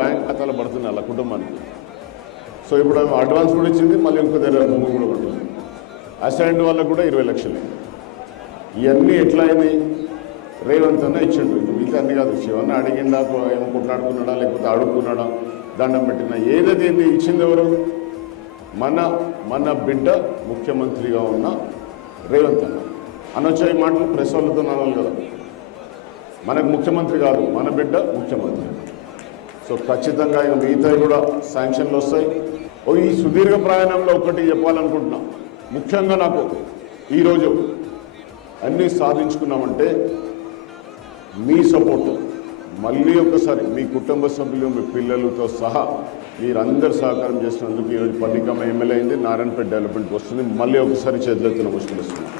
Bank ఖాతాలో పడుతుంది అలా కుటుంబానికి. సో ఇప్పుడు ఆమె అడ్వాన్స్ కూడా ఇచ్చింది, మళ్ళీ ఇంకో దగ్గర భూమి కూడా పడుతుంది. అసైన్డ్ వాళ్ళకు కూడా 20 లక్షలు. ఇవన్నీ ఎట్లా అయినాయి? రేవంత్ అన్న ఇచ్చిండు. మిగతా అన్ని కాదు, శివన్న అడిగిండా, ఏమో కొట్లాడుకున్నాడా, లేకపోతే అడుగుకున్నాడా, దండం పెట్టినా, ఏదైతే ఇచ్చింది ఎవరు? మన బిడ్డ ముఖ్యమంత్రిగా ఉన్న రేవంత్ అన్న. అనొచ్చాయి మాటలు ప్రెస్ వాళ్ళతో అనాలి కదా. మనకు ముఖ్యమంత్రి కాదు, మన బిడ్డ ముఖ్యమంత్రి. సో ఖచ్చితంగా ఇక మిగతా కూడా శాంక్షన్లు వస్తాయి. ఈ సుదీర్ఘ ప్రయాణంలో ఒకటి చెప్పాలనుకుంటున్నా. ముఖ్యంగా నాకు ఈరోజు అన్నీ సాధించుకున్నామంటే మీ సపోర్టు. మళ్ళీ ఒకసారి మీ కుటుంబ సభ్యులు, మీ పిల్లలతో సహా మీరందరూ సహకారం చేసినందుకు ఈరోజు పట్టికమ్మ ఎమ్మెల్యే అయింది, నారాయణపేట డెవలప్మెంట్కి వస్తుంది. మళ్ళీ ఒకసారి చేతులెత్తున ముసుగులు వస్తుంది.